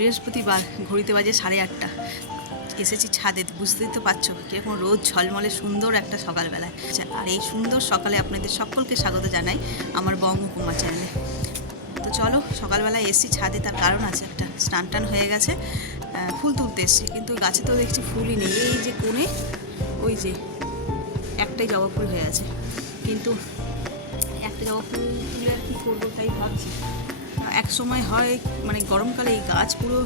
বৃহস্পতিবার, ঘড়িতে বাজে 8:30। এসেছি ছাদে, বুঝতেই তো পারছো কীরকম রোদ ঝলমলে সুন্দর একটা সকালবেলায়। আর এই সুন্দর সকালে আপনাদের সকলকে স্বাগত জানাই আমার বঙ্গকুমার চ্যানেলে। তো চলো, সকালবেলায় এসেছি ছাদে, তার কারণ আছে একটা। স্নান টান হয়ে গেছে, ফুল তুলতে এসেছি, কিন্তু গাছে তো দেখছি ফুলই নেই। এই যে কোণে ওই যে একটাই জবা ফুল হয়ে আছে, কিন্তু একটা জবা ফুল তুলে আর কি করবো তাই ভাবছি। এক সময় হয় মানে গরমকালে এই গাছ পুরো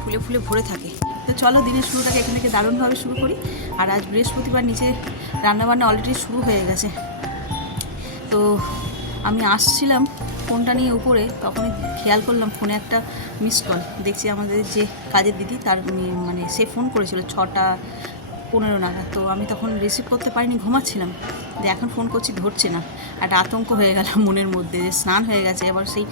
ফুলে ফুলে ভরে থাকে। তো চলো, দিনের শুরুটাকে এখান থেকে দারুণভাবে শুরু করি। আর আজ বৃহস্পতিবার, নিচে রান্নাবান্না অলরেডি শুরু হয়ে গেছে। তো আমি আসছিলাম ফোনটা নিয়ে উপরে, তখনই খেয়াল করলাম ফোনে একটা মিস কল। দেখছি আমাদের যে কাজের দিদি, তার মানে সে ফোন করেছিল 6:15 নাগাদ। তো আমি তখন রিসিভ করতে পারিনি, ঘুমাচ্ছিলাম। যে এখন ফোন করছি, ধরছে না। একটা আতঙ্ক হয়ে গেল মনের মধ্যে, যে স্নান হয়ে গেছে, এবার সেই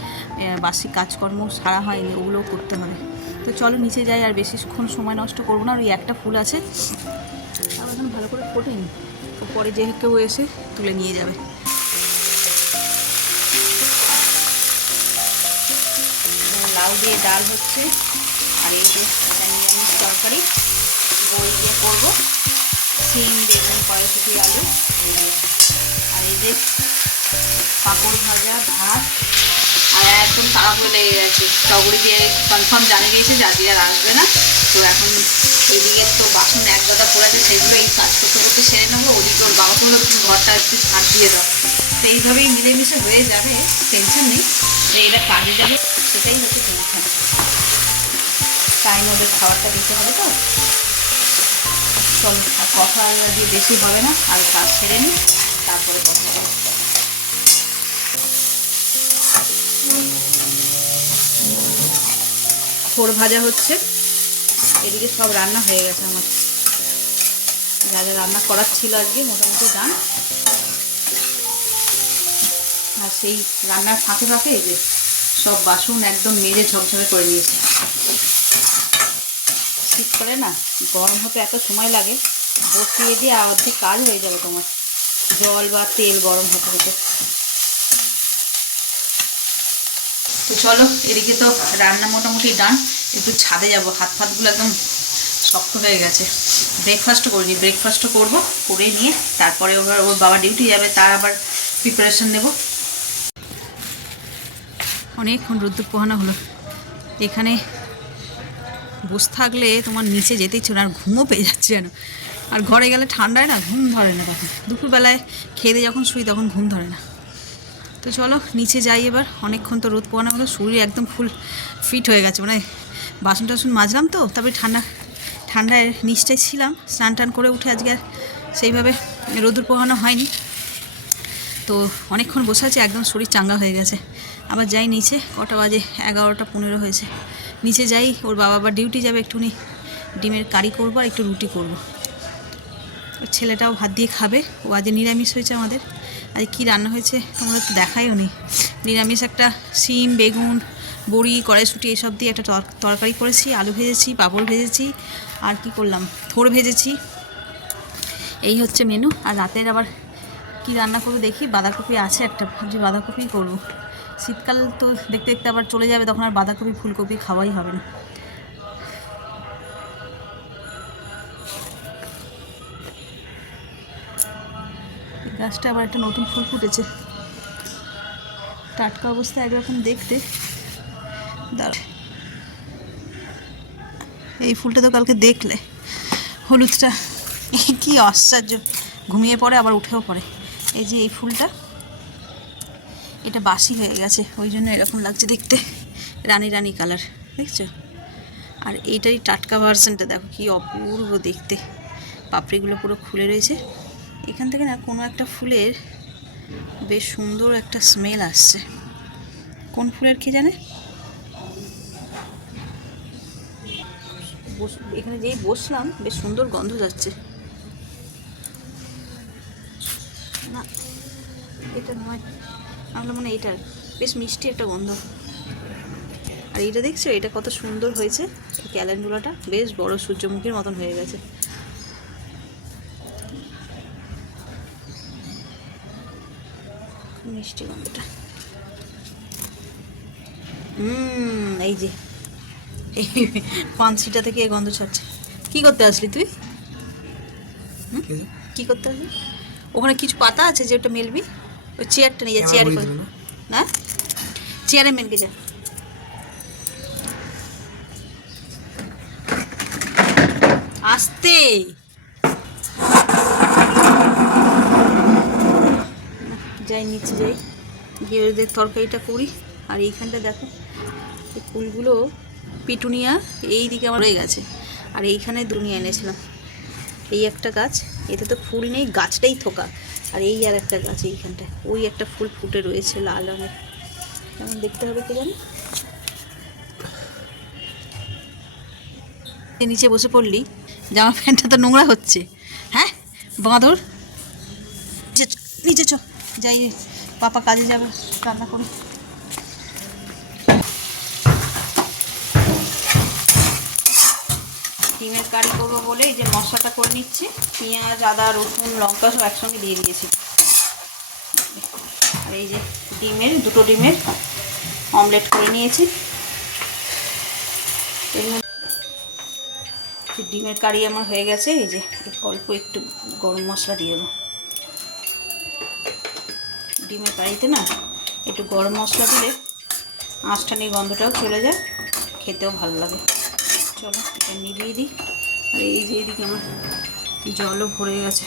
বার্ষিক কাজকর্ম সারা হয়নি, ওগুলোও করতে হবে। তো চলো নিচে যাই, আর বেশিক্ষণ সময় নষ্ট করবো না। আর ওই একটা ফুল আছে, আবার এখন ভালো করে ফোটেনি, তো পরে যে কেউ এসে তুলে নিয়ে যাবে। লাউ দিয়ে ডাল হচ্ছে, আর এই যে নিরামিষ তরকারি বড়ি দিয়ে করবো, সিম, বেগুন, কড়াইশুঁটি, আলু, আর এই যে পাঁপড় ভাজা, ভাত। আর একদম তাড়াহুড়ো লেগে গেছে, টগরি দিয়ে কনফার্ম জানিয়ে দিয়েছে যে আজকে আর আসবে না। তো এখন এদিকে তো বাসন এক গাদা পড়ে আছে, সেগুলো এই কাজ করতে করতে সেরে নেবো। ওদিকে ওর বাবাকে হলো তুমি ঘরটা একটু ছাড় দিয়ে দাও। তো এইভাবেই মিলেমিশে হয়ে যাবে, টেনশন নেই। এরা কাজে যাবে, সেটাই হচ্ছে টেনশন। টাইম ওদের খাবারটা দিতে হবে। তো চল, আর কথা দিয়ে বেশি হবে না, আর কাজ সেরে নিই, তারপরে কথা হবে। থোড় ভাজা হচ্ছে, এদিকে সব রান্না হয়ে গেছে আমার। যা যা রান্না করার ছিল আজকে মোটামুটি ডান। আর সেই রান্নার ফাঁকে ফাঁকে এই যে সব বাসন একদম মেজে ঝকঝকে করে নিয়েছি। শীত করে না, গরম হতে এত সময় লাগে, বসিয়ে দিয়ে অর্ধেক কাজ হয়ে যাবে তোমার, জল বা তেল গরম হতে হতে। তো চলো, এদিকে তো রান্না মোটামুটি ডান। একটু ছাদে যাব, হাত ফাতগুলো একদম শক্ত হয়ে গেছে। ব্রেকফাস্টও করিনি, ব্রেকফাস্টও করবো, করে নিয়ে তারপরে ওর বাবা ডিউটি যাবে, তার আবার প্রিপারেশন নেব। অনেকক্ষণ রোদ্দুর পোহানো হলো, এখানে বসে থাকলে তোমার নিচে যেতে ইচ্ছে না, আর ঘুমও পেয়ে যাচ্ছে যেন। আর ঘরে গেলে ঠান্ডায় না ঘুম ধরে না, তখন দুপুরবেলায় খেয়ে দিয়ে যখন শুই তখন ঘুম ধরে না। তো চলো নিচে যাই এবার। অনেকক্ষণ তো রোদ পোহানো হলো, শরীর একদম ফুল ফিট হয়ে গেছে, মানে বাসন টাসন মাজলাম তো, তারপরে ঠান্ডায় নিচটায় ছিলাম। স্নান টান করে উঠে আজকে আর সেইভাবে রোদুর পোহানো হয়নি, তো অনেকক্ষণ বসে আছে, একদম শরীর চাঙ্গা হয়ে গেছে। আবার যাই নিচে, কটা বাজে, 11:15 হয়েছে। নিচে যাই, ওর বাবা আবার ডিউটি যাবে, একটুখানি ডিমের কারি করবো আর একটু রুটি করবো। ছেলেটাও ভাত দিয়ে খাবে, ও আজ নিরামিষ হয়েছে আমাদের। আজ কী রান্না হয়েছে তোমরা তো দেখাইও নি। নিরামিষ একটা সিম, বেগুন, বড়ি, কড়াইশুঁটি এসব দিয়ে একটা তরকারি করেছি, আলু ভেজেছি, পাঁপড় ভেজেছি, আর কি করলাম, থোড় ভেজেছি। এই হচ্ছে মেনু। আর রাতের আবার কি রান্না করবো দেখি, বাঁধাকপি আছে একটা, ভাবছি বাঁধাকপি করবো। শীতকাল তো দেখতে দেখতে আবার চলে যাবে, তখন আর বাঁধাকপি ফুলকপি খাওয়াই হবে না। গাছটা আবার একটা নতুন ফুল ফুটেছে, টাটকা অবস্থায় একরকম দেখতে। এই ফুলটা তো কালকে দেখলে, হলুদটা, কি আশ্চর্য, ঘুমিয়ে পড়ে আবার উঠেও পড়ে। এই যে এই ফুলটা, এটা বাসি হয়ে গেছে, ওই জন্য এরকম লাগছে দেখতে, রানী রানী কালার, দেখছো? আর এইটারই টাটকা ভার্সনটা দেখো কি অপূর্ব দেখতে, পাপড়িগুলো পুরো খুলে রয়েছে। এখান থেকে না কোনো একটা ফুলের বেশ সুন্দর একটা স্মেল আসছে, কোন ফুলের কি জানে। এখানে যেই বসলাম বেশ সুন্দর গন্ধ যাচ্ছে। না, এটা নয়, আমরা মনে হয় এইটার, বেশ মিষ্টি একটা গন্ধ। আর এইটা দেখছো, এটা কত সুন্দর হয়েছে, ক্যালেন্ডুলাটা বেশ বড় সূর্যমুখীর মতন হয়ে গেছে। মিষ্টি গন্ধটা, এই যে এই পাঁচশিটা থেকে গন্ধ ছাড়ছে। কি করতে আসলি তুই? কি করতে আসলি? ওখানে কিছু পাতা আছে যে ওটা মেলবি। ওই চেয়ারটা নিয়ে যা, চেয়ারে করে না, চেয়ারে মেলকে যা। আস্তে যাই, নিচে যাই, গিয়ে ওদের তরকারিটা করি। আর এইখানটা দেখো এই ফুলগুলো পিটুনিয়া এই দিকে আমার রয়ে গেছে, আর এইখানে দুনিয়া এনেছিলাম। এই একটা গাছ, এতে তো ফুল নেই, গাছটাই থোকা। আর এই আর একটা গাছ এইখানটায়, ওই একটা ফুল ফুটে রয়েছে লাল রঙের, কেমন দেখতে হবে কে জানি। নিচে বসে পড়লি, জামা প্যান্টটা তো নোংরা হচ্ছে। হ্যাঁ বাঁদর, নিচে চ, যাই, পাপা কাজে যাবে, রান্না করে। ডিমের কারি করবো বলে এই যে মশলাটা করে নিচ্ছি। পেঁয়াজ, আদা, রসুন, লঙ্কা সব একসঙ্গে দিয়ে দিয়েছি। আর এই যে দুটো ডিমের অমলেট করে নিয়েছি। ডিমের কারি আমার হয়ে গেছে। এই যে অল্প একটু গরম মশলা দিয়ে দেবো। ডিমের কারিতে না একটু গরম মশলা দিলে আঁশটানি গন্ধটাও চলে যায়, খেতেও ভালো লাগে। চলো এটা নিভিয়ে দিই। আর এই যে এদিকে আমার জলও ভরে গেছে।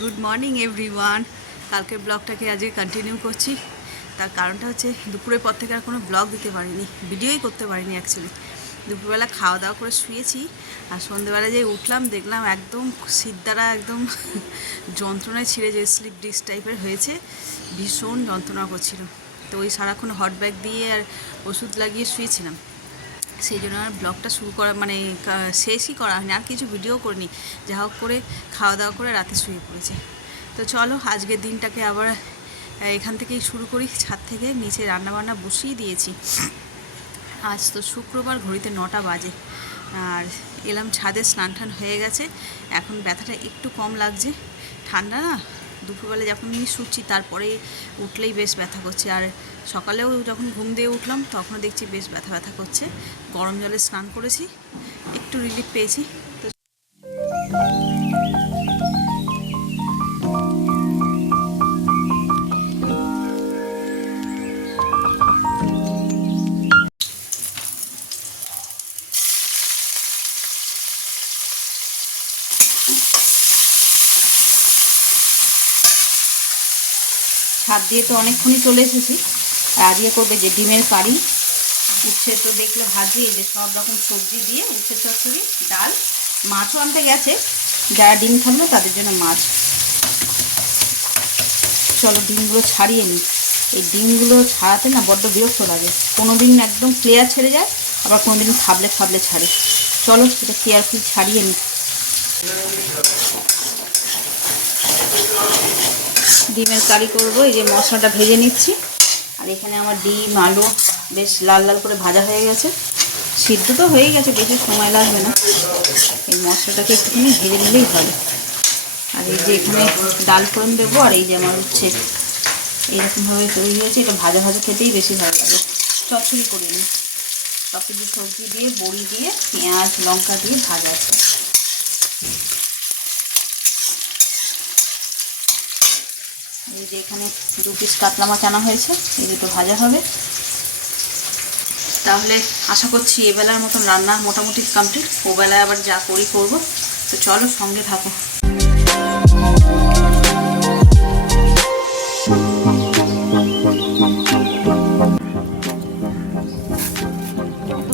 Good morning everyone. কালকের ব্লগটাকে আজকে কন্টিনিউ করছি। তার কারণটা হচ্ছে দুপুরের পর থেকে আর কোনো ব্লগ দিতে পারিনি, ভিডিওই করতে পারিনি অ্যাকচুয়ালি। দুপুরবেলা খাওয়া দাওয়া করে শুয়েছি, আর সন্ধ্যেবেলা যে উঠলাম দেখলাম একদম সিদ্ধারা একদম যন্ত্রণায় ছিঁড়ে, যে স্লিপ ডিস্ক টাইপের হয়েছে, ভীষণ যন্ত্রণা করছিল। তো ওই সারাক্ষণ হট ব্যাগ দিয়ে আর ওষুধ লাগিয়ে শুয়েছিলাম, সেই জন্য আর ব্লগটা শুরু করা মানে শেষই করা হয়নি, আর কিছু ভিডিও করিনি। যা হোক করে খাওয়া দাওয়া করে রাতে শুয়ে পড়েছি। তো চলো আজকের দিনটাকে আবার এখান থেকেই শুরু করি, ছাদ থেকে। নিচে রান্নাবান্না বসিয়ে দিয়েছি। আজ তো শুক্রবার, ঘড়িতে 9টা বাজে। আর এলাম ছাদে, স্নান টান হয়ে গেছে। এখন ব্যথাটা একটু কম লাগছে, ঠান্ডা না, দুপুরবেলা যখন শুচ্ছি তারপরে উঠলেই বেশ ব্যথা করছে। আর সকালেও যখন ঘুম দিয়ে উঠলাম তখনও দেখছি বেশ ব্যথা ব্যথা করছে। গরম জলে স্নান করেছি, একটু রিলিফ পেয়েছি। তো ছাদ দিয়ে তো অনেকক্ষণই চলে এসেছি। আর আজকে করবে যে ডিমের কারি, উচ্ছে তো দেখলে ভাজি, এই যে সব রকম সবজি দিয়ে উচ্ছে চচ্চড়ি, ডাল, মাছও আনতে গেছে, যারা ডিম খাবে তাদের জন্য মাছ। চলো ডিমগুলো ছাড়িয়ে নিই। এই ডিমগুলো ছাড়াতে না বড্ড বিরক্ত লাগে, কোনো দিন একদম ক্লিয়ার ছেড়ে যায়, আবার কোনো দিন খাবলে খাবলে ছাড়ে। চলো এটা কেয়ারফুল ছাড়িয়ে নিই। ডিমের কারি করবো, এই যে মশলাটা ভেজে নিচ্ছি। আর এখানে আমার ডিম, আলু বেশ লাল লাল করে ভাজা হয়ে গেছে, সিদ্ধ তো হয়ে গেছে, বেশি সময় লাগবে না। এই মশলাটাকে একটুখানি ভেজে নিলেই হবে। আর এই যে এখানে ডাল ফোড়ন দেবো, আর এই যে আমার হচ্ছে এইরকমভাবে তৈরি হয়েছে। এটা ভাজা ভাজা খেতেই বেশি ভালো লাগে। চচ্চড়ি করে নিই, সব কিছু সবজি দিয়ে, বড়ি দিয়ে, পেঁয়াজ লঙ্কা দিয়ে ভাজা আছে। এই যে এখানে 2 পিস কাতলা মাছ আনা হয়েছে, এই দুটো ভাজা হবে। তাহলে আশা করছি এবেলার মতন রান্না মোটামুটি কমপ্লিট। ওবেলায় আবার যা করি করবো। তো চলো সঙ্গে থাকো।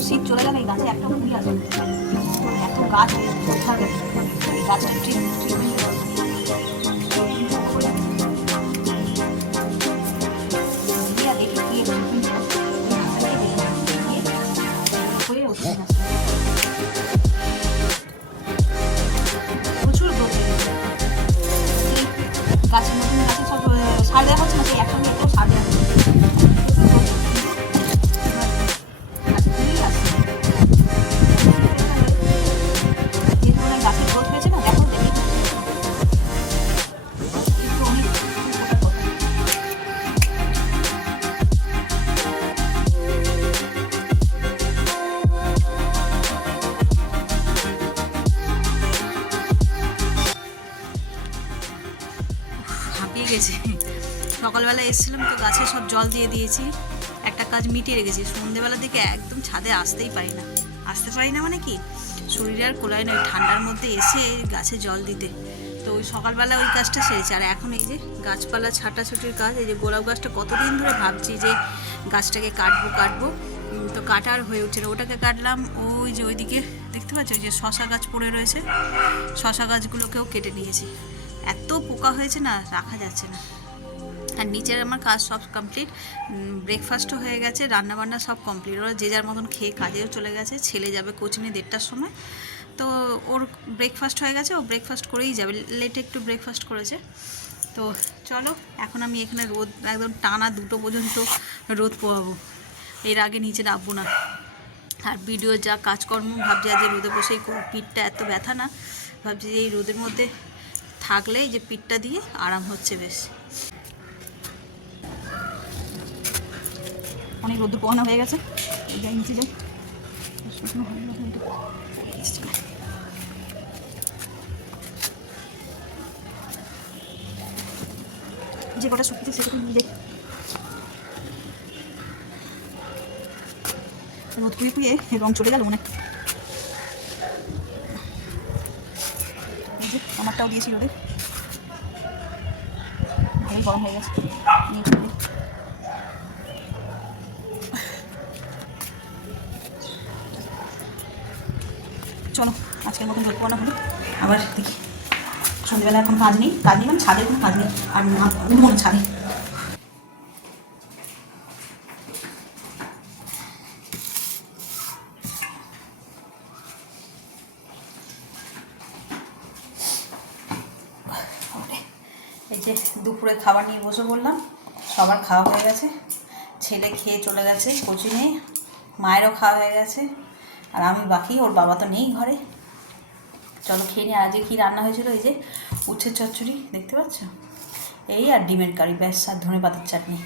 শীত চলে যাবে, এই গাছে একটা ফুল আছে, এত গাছ গাছটা গেছে। সকালবেলা এসেছিলাম তো গাছে সব জল দিয়ে দিয়েছি, একটা কাজ মিটিয়ে রেখেছি। সন্ধ্যেবেলার দিকে একদম ছাদে আসতে পারি না মানে কি শরীরে আর কোলায় না, ওই ঠান্ডার মধ্যে এসে গাছে জল দিতে। তো ওই সকালবেলা ওই কাজটা সেরেছি। আর এখন এই যে গাছপালা ছাটাছুটির কাজ। এই যে গোলাপ গাছটা কতদিন ধরে ভাবছি যে গাছটাকে কাটবো, তো কাটার হয়ে উঠছে না। ওটাকে কাটলাম। ওই যে ওইদিকে দেখতে পাচ্ছ ওই যে শশা গাছ পড়ে রয়েছে, শশা গাছগুলোকেও কেটে নিয়েছি। এত পোকা হয়েছে না, রাখা যাচ্ছে না। আর নিচের আমার কাজ সব কমপ্লিট, ব্রেকফাস্টও হয়ে গেছে, রান্নাবান্না সব কমপ্লিট। ওরা যে যার মতন খেয়ে কাজেও চলে গেছে। ছেলে যাবে কোচিংয়ে 1:30টার সময়, তো ওর ব্রেকফাস্ট হয়ে গেছে, ও ব্রেকফাস্ট করেই যাবে, লেটে একটু ব্রেকফাস্ট করেছে। তো চলো এখন আমি এখানে রোদ একদম টানা 2টো পর্যন্ত রোদ পোহাবো, এর আগে নিচে নামবো না। আর ভিডিও যা কাজকর্ম ভাবছি আজ রোদে বসেই পিঠটা এত ব্যথা না, ভাবছি যে এই রোদের মধ্যে থাকলে যে পিঠটা দিয়ে আরাম হচ্ছে বেশ। অনেক রোদ্দুর পোহানো হয়ে গেছে, যাই নিচে যাই। যে কটা শুকিয়েছে সেটুকু নিয়ে যাই। রোদ পুয়ে রং চলে গেল মনে। আমারটাও দিয়েছি রোদে, ভালোই গরম হয়ে গেছে। চলো আজকের মতন রোদ পোয়ানো হলো। আবার দেখি সন্ধ্যেবেলা এখন কাজ নেই মানে ছাদের কোনো কাজ নেই। আর উঠবো না ছাদে। এই যে দুপুরে খাবার নিয়ে বসে পড়লাম, সবার খাওয়া হয়ে গেছে। ছেলে খেয়ে চলে গেছে কোচিংয়ে, মায়েরও খাওয়া হয়ে গেছে, আর আমি বাকি। ওর বাবা তো নেই ঘরে। চলো খেয়ে নিয়ে। আজকে কী রান্না হয়েছিল, এই যে উচ্ছের চচ্চড়ি দেখতে পাচ্ছ, এই আর ডিমের কারি, ব্যাস, আর ধনে পাতার চাটনি,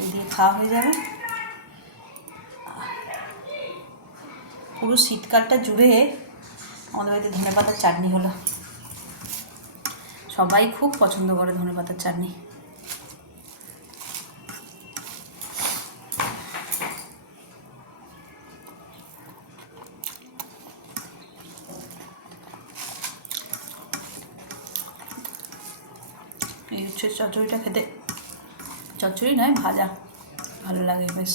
এই দিয়ে খাওয়া হয়ে যাবে। পুরো শীতকালটা জুড়ে আমাদের বাড়িতে ধনে পাতার চাটনি হলো। সবাই খুব পছন্দ করে ধনে পাতার চাটনি। এই উচ্ছের চচ্চড়িটা খেতে, চচ্চড়ি নয় ভাজা, ভালো লাগে বেশ।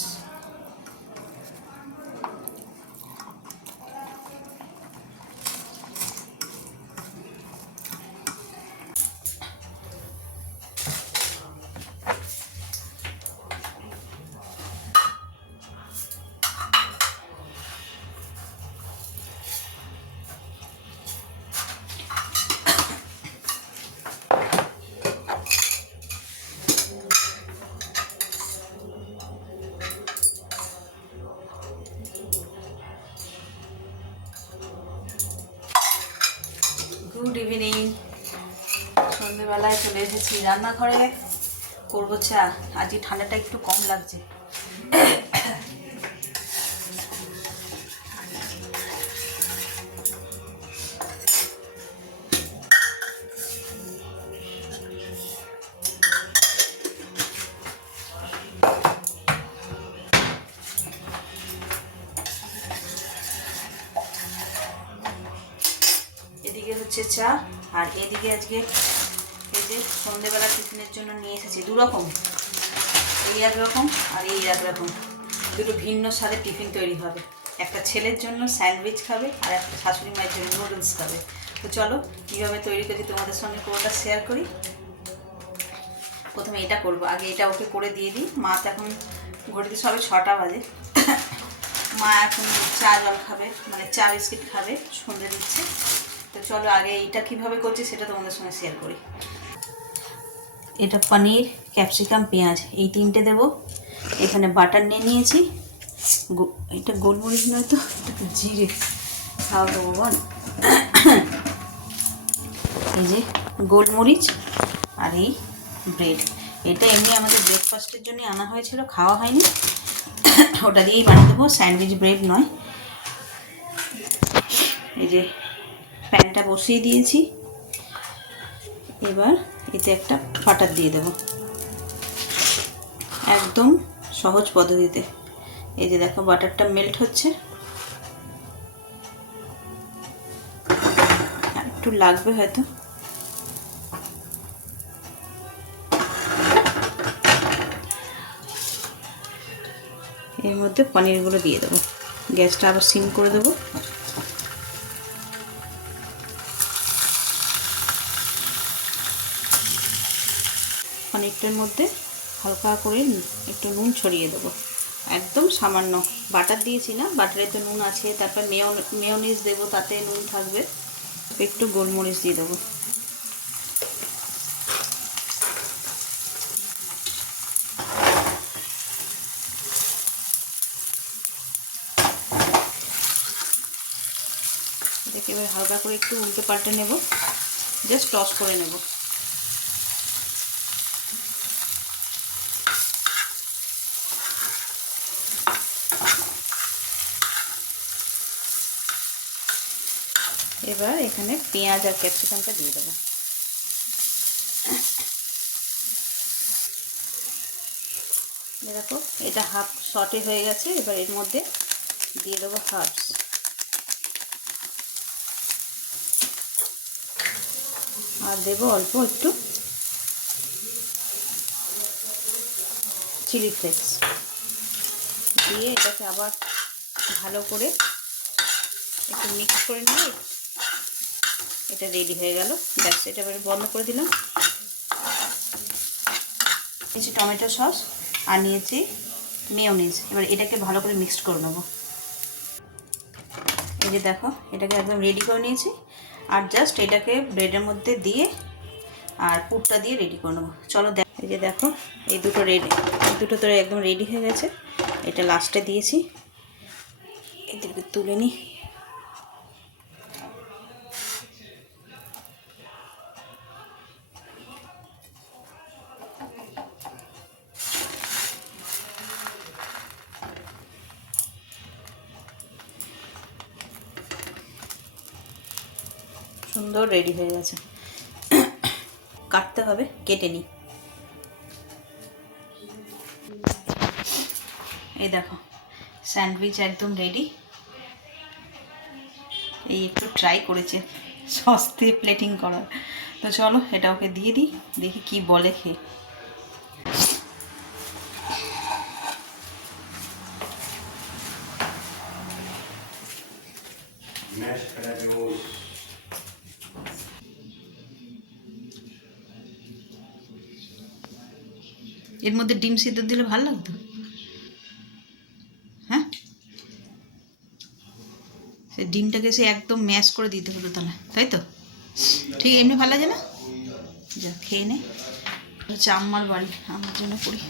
Good evening. সন্ধ্যেবেলায় চলে এসেছি রান্নাঘরে, করবো চা। আজকে ঠান্ডাটা একটু কম লাগছে। এদিকে হচ্ছে চা, আর এদিকে আজকে এই যে সন্ধ্যেবেলা টিফিনের জন্য নিয়ে এসেছি 2 রকম, এই এক রকম আর এই এক রকম, দুটো ভিন্ন স্বাদের টিফিন তৈরি হবে। একটা ছেলের জন্য স্যান্ডউইচ খাবে, আর একটা শাশুড়ি মায়ের জন্য নুডলস খাবে। তো চলো কীভাবে তৈরি করি তোমাদের সঙ্গে পুরোটা শেয়ার করি। প্রথমে এটা করবো, আগে এটা ওকে করে দিয়ে দিই। মা তো এখন ঘড়িতে সবে 6টা বাজে, মা এখন চা জল খাবে, মানে চা বিস্কিট খাবে, সন্ধ্যে দিচ্ছে। তো চলো আগে এইটা কীভাবে করছি সেটা তোমাদের সঙ্গে শেয়ার করি। এটা পনির, ক্যাপসিকাম, পেঁয়াজ, এই 3টে দেবো। এখানে বাটার নিয়ে নিয়েছি, এটা গোলমরিচ নয় তো, এটা জিরে, খাওয়া দেবো বল। এই যে গোলমরিচ আর এই ব্রেড, এটা এমনি আমাদের ব্রেকফাস্টের জন্য আনা হয়েছিল, খাওয়া হয়নি, ওটা দিয়েই বানিয়ে দেবো, স্যান্ডউইচ ব্রেড নয়। এই যে প্যানটা বসিয়ে দিয়েছি, এবার এতে একটা বাটার দিয়ে দেবো একদম সহজ পদ্ধতিতে। এই যে দেখো বাটারটা মেল্ট হচ্ছে, একটু লাগবে হয়তো। এর মধ্যে পনিরগুলো দিয়ে দেবো, গ্যাসটা আবার সিম করে দেবো। পনিরটার মধ্যে হালকা করে একটু নুন ছড়িয়ে দেবো, একদম সামান্য। বাটার দিয়েছি না, বাটারে তো নুন আছে, তারপর মেয়োনিজ দেবো, তাতে নুন থাকবে। একটু গোলমরিচ দিয়ে দেবো। এটাকে এবার হালকা করে একটু উল্টে পাল্টে নেব, জাস্ট টস করে নেব। এবার এখানে পেঁয়াজ আর ক্যাপসিকামটা দিয়ে দেবো। দেখো এটা হাফ সটে হয়ে গেছে। এবার এর মধ্যে দিয়ে দেবো হার্বস, আর দেবো অল্প একটু চিলি ফ্লেক্স দিয়ে এটাকে আবার ভালো করে একটু মিক্স করে নিয়ে এটা রেডি হয়ে গেল। ব্যাস, এটা এবারে বন্ধ করে দিলাম। নিয়েছি টমেটো সস আর নিয়েছি মেয়োনিজ। এবার এটাকে ভালো করে মিক্সড করে নেব। এই যে দেখো এটাকে একদম রেডি করে নিয়েছি, আর জাস্ট এটাকে ব্রেডের মধ্যে দিয়ে আর পুরটা দিয়ে রেডি করে নেবো। চলো দেখ, এই যে দেখো এই দুটো তো একদম রেডি হয়ে গেছে। এটা লাস্টে দিয়েছি, এদেরকে তুলে নিই। সুন্দর রেডি হয়ে গেছে। কাটতে হবে, কেটে নিই। এই দেখো স্যান্ডউইচ একদম রেডি। এই একটু ট্রাই করেছে সস দিয়ে প্লেটিং করার। তো চলো এটা ওকে দিয়ে দিই, দেখি কি বলে খেয়ে। এর মধ্যে ডিম সিদ্ধ দিলে ভালো লাগতো। হ্যাঁ, সে ডিমটাকে সে একদম ম্যাশ করে দিতে হতো তাহলে, তাই তো? ঠিক এমনি ভালো লাগে না? যা খেয়ে নে। হচ্ছে আমার বাড়ি, আমার জন্য করি।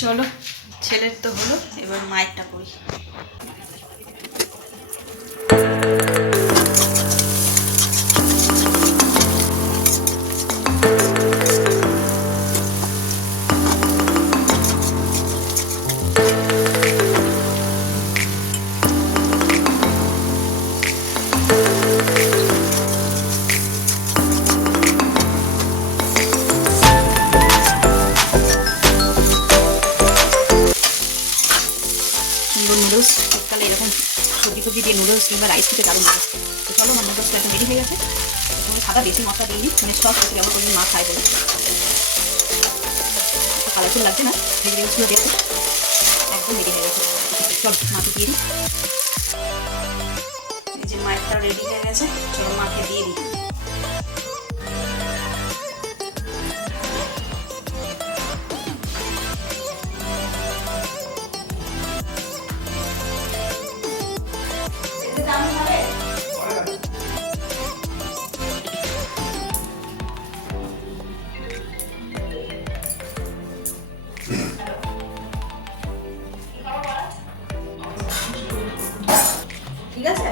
চলো ছেলের তো হলো, এবার মায়েরটা করি। নুডলস শীতকালে এরকম সবজি দিয়ে নুডলস কিংবা রাইস খেতে দারুণ লাগে। তো চলো আমার নুডলসটা এখন রেডি হয়ে গেছে। সাদা বেশি মশলা দিইনি, মানে সস বেশি ব্যবহার করি, মা খায় বলে। কালারফুল লাগছে না ভেজিটেবলসগুলো দেখতে, একদম রেডি হয়ে গেছে। চল মাকে দিয়ে দিই। এই যে মায়েরটা রেডি হয়ে গেছে, চলো মাকে দিয়ে দিই। ঠিক আছে,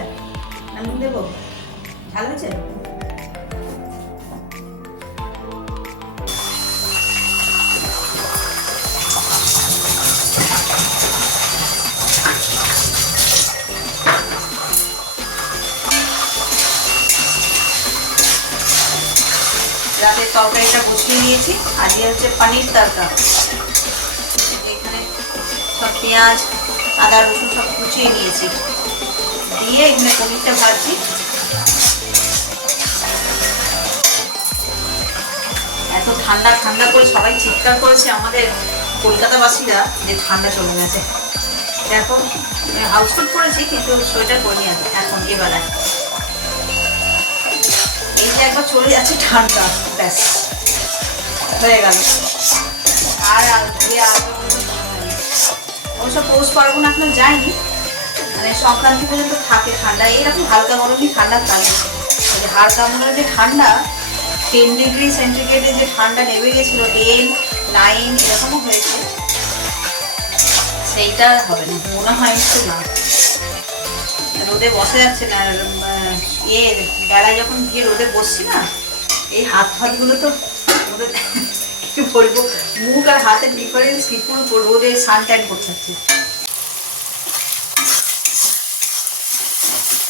আমি দেবো। ঝাল হয়েছে? রাতের তরকারিটা বসিয়ে নিয়েছি। আজকে হচ্ছে পনির তরকা। এখানে সব পেঁয়াজ আদা রসুন সব কুচিয়ে নিয়েছি, দিয়ে এখানে পনিরটা ভাজছি। এত ঠান্ডা ঠান্ডা করে সবাই চিৎকার করেছে আমাদের কলকাতাবাসীরা যে ঠান্ডা চলে গেছে। দেখো হাউসফুল করেছি কিন্তু সোয়েটার পরিনি এখন এবেলায়। এই যে একবার চলে যাচ্ছে ঠান্ডা, ব্যাস হয়ে গেল। আর অবশ্য পৌষ পার্বণ এখনো যায়নি, মানে সংক্রান্তি পর্যন্ত থাকে ঠান্ডা। এইরকম হালকা গরমই ঠান্ডা থাকে, হাড় কামড়ের যে ঠান্ডা 10 ডিগ্রি সেন্টিগ্রেডে যে ঠান্ডা নেমে গেছিলো, 10, 9 এরকমও হয়েছে, সেইটা হবে না মনে হয়। একটু না, রোদে বসা যাচ্ছে না। বেলায় যখন গিয়ে রোদে বসছি না, এই হাত ফাতগুলো তো রোদে কি বলবো, মুখ আর হাতের ডিফারেন্স কি, পুরো রোদে সানট্যান করতে হচ্ছে।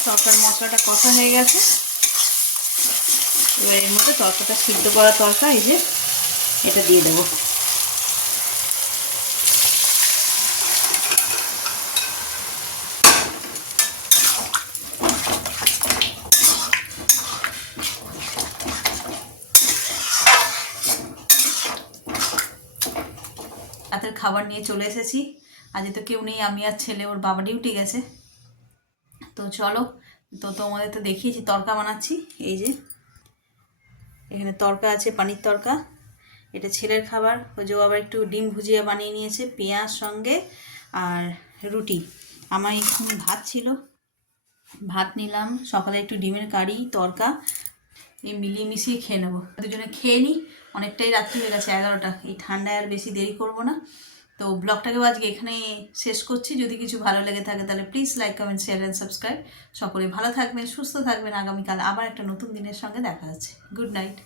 তরকার মশলাটা কষা হয়ে গেছে, এবার এর মধ্যে তরকাটা সিদ্ধ করা তরকা এই যে এটা দিয়ে দেবো। রাতের খাবার নিয়ে চলে এসেছি। আজ তো কেউ নেই, আমি আর ছেলে, ওর বাবা ডিউটি গেছে। তো চলো, তো তোমাদের তো দেখিয়েছি তরকা বানাচ্ছি। এই যে এখানে তরকা আছে, পানির তরকা। এটা ছেলের খাবার, ওই যে আবার একটু ডিম ভুজিয়া বানিয়ে নিয়েছে পেঁয়াজ সঙ্গে, আর রুটি। আমার এখানে ভাত ছিল, ভাত নিলাম, সকালে একটু ডিমের কারি তরকা, এই মিলিয়ে মিশিয়ে খেয়ে নেবো। দুজনে খেয়ে নিই, অনেকটাই রাত্রি হয়ে গেছে 11টা। এই ঠান্ডায় আর বেশি দেরি করব না। তো ব্লগটাকেও আজকে এখানে শেষ করছি। যদি কিছু ভালো লেগে থাকে তাহলে please like, comment, share and subscribe. সকলে ভালো থাকবেন, সুস্থ থাকবেন। আগামীকাল আবার একটা নতুন দিনের সঙ্গে দেখা হচ্ছে। Good night.